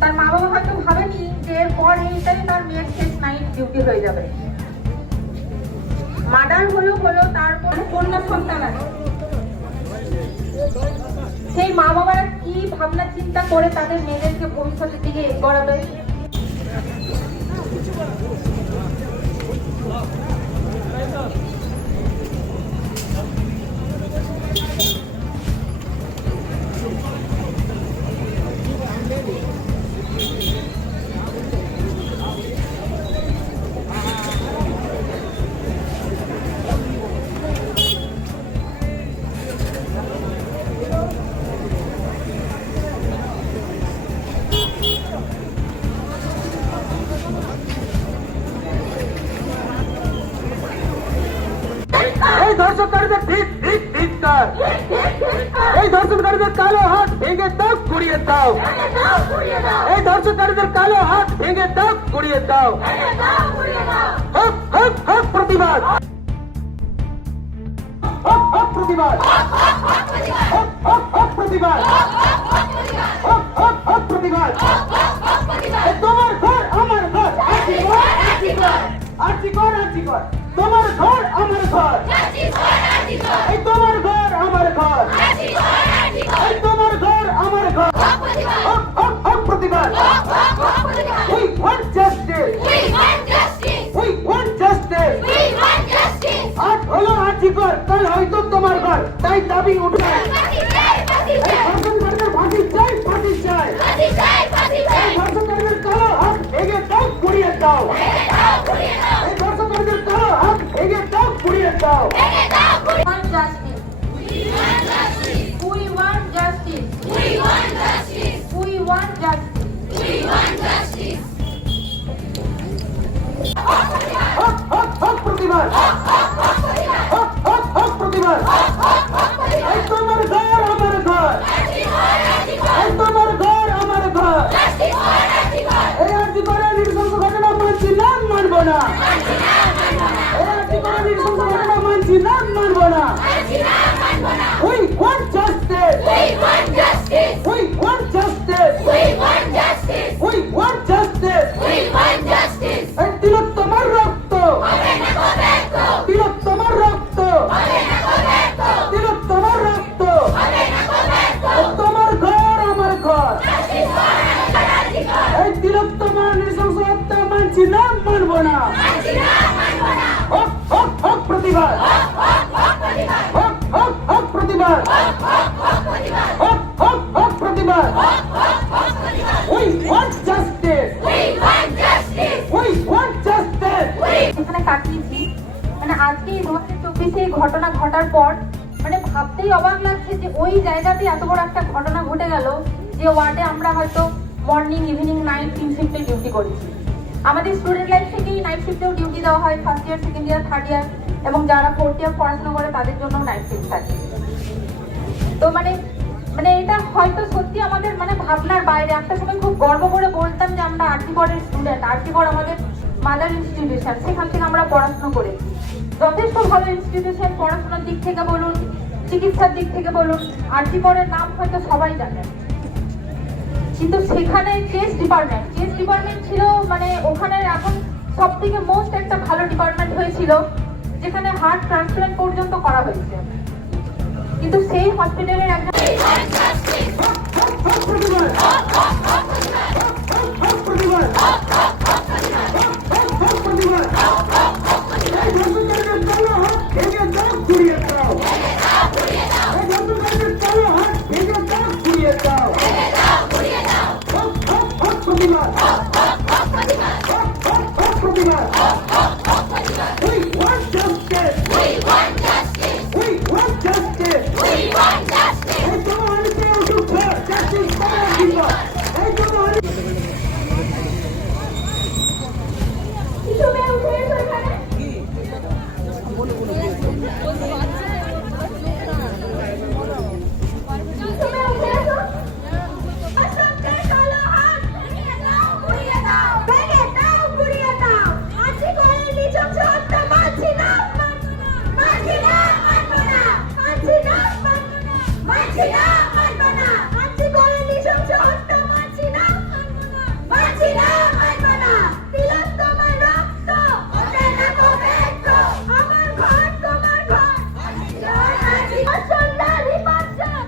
তার মা বাবা হয়তো ভাবেনি যে এরপর এইটাই তার মেয়ের শেষ নাইট ডিউটি হয়ে যাবে। মার্ডার হলো তার কন্যা সন্তান আছে, সেই মা বাবারা কি ভাবনা চিন্তা করে তাদের মেয়েদেরকে ভবিষ্যতের দিকে গড়াবে। ধর্ষণকারীদের এই ধর্ষণকারীদের কালো হাত ভেঙে দাও, গুড়িয়ে দাও। এই ধর্ষণকারীদের কালো হাত ভেঙে দাও, গুড়িয়ে দাও। হক হক হক প্রতিবাদ, হক হক প্রতিবাদ, হক হক হক প্রতিবাদ, হক হক হক প্রতিবাদ। তোমার ঘর আমার ঘর, আর্জি কর, তোমার ঘর আমার ঘর, এই তোমার ঘর আমার ঘর, এই তোমার ঘর আমার ঘর। হক হক হক প্রতিবাদ। We want justice, we want justice. আজ হলো আর্জি কর, কাল হয়তো তোমার ঘর, তাই দাবি উঠবে। ফাঁসি চাই, ফাঁসি চাই, এই ধর্ষণকারীদের কালো হাত ভেঙে দাও, গুড়িয়ে দাও। এই ধর্ষণকারীদের কালো হাত ভেঙে দাও, গুড়িয়ে দাও। We want justice. We want justice. We want justice. We want justice. হক হক হক প্রতিবাদ, হক হক হক প্রতিবাদ। এই তোমার ঘর আমার ঘর, এই তোমার ঘর আমার ঘর। এই আর্জি করে নৃশংস ঘটনা মানছি না, মানব না। এই আর্জি করে নৃশংস ঘটনা মানছি না, মানব না। We want justice. We want justice. We want justice. We want justice. We want justice. We want justice. এই তিলোত্তমার রক্ত হবে না কবেত, তিলোত্তমার রক্ত হবে না কবেত, তিলোত্তমার রক্ত হবে না কবেত। তোমার ঘর আমার ঘর, এই তিলোত্তমার নৃশংস হত্যা মানছি না, মানব না। হক হক হক প্রতিবাদ, হক হক হক প্রতিবাদ, হক হক হক প্রতিবাদ। We want justice. We want justice. We want justice. এখানে কাটিয়েছি, মানে আজকে 2024 ঘটনা ঘটার পর মানে ভাবতেই অবাক লাগছে যে ওই জায়গাতে এত বড় একটা ঘটনা ঘটে গেল, যে ওয়ার্ডে আমরা হয়তো মর্নিং ইভিনিং নাইট 3 শিফটে ডিউটি করেছি। আমাদের স্টুডেন্ট লাইফ থেকেই নাইট শিফটেও ডিউটি দেওয়া হয়, first year, second year, third year, এবং যারা ফোর্থ ইয়ার পড়াশোনা করে তাদের জন্য নাইট শিফট থাকে। তো মানে এটা হয়তো সত্যি আমাদের মানে ভাবনার বাইরে। একটা সময় খুব গর্ব করে বলতাম যে আমরা আরজি করের স্টুডেন্ট, আরজি কর আমাদের মাদার ইনস্টিটিউশন, সেখান থেকে আমরা পড়াশোনা করেছি। যথেষ্ট ভালো ইনস্টিটিউশন, পড়াশোনার দিক থেকে বলুন, চিকিৎসার দিক থেকে বলুন, আরজি করের নাম হয়তো সবাই জানেন। কিন্তু সেখানে চেস্ট ডিপার্টমেন্ট ছিল, মানে ওখানে এখন সব থেকে মোস্ট একটা ভালো ডিপার্টমেন্ট হয়েছিল, যেখানে হার্ট ট্রান্সপ্লান্ট পর্যন্ত করা হয়েছে। কিন্তু সেই হসপিটালের একজন Justice! না মানবো না মানছি করে নৃশংস হত্যা মানছি না মানছি না মানবো না তিলোত্তমার রক্ত ওঠে না পবিত্র আমার ঘর তোমার ঘর অসন্ধ্যা রিপার্সন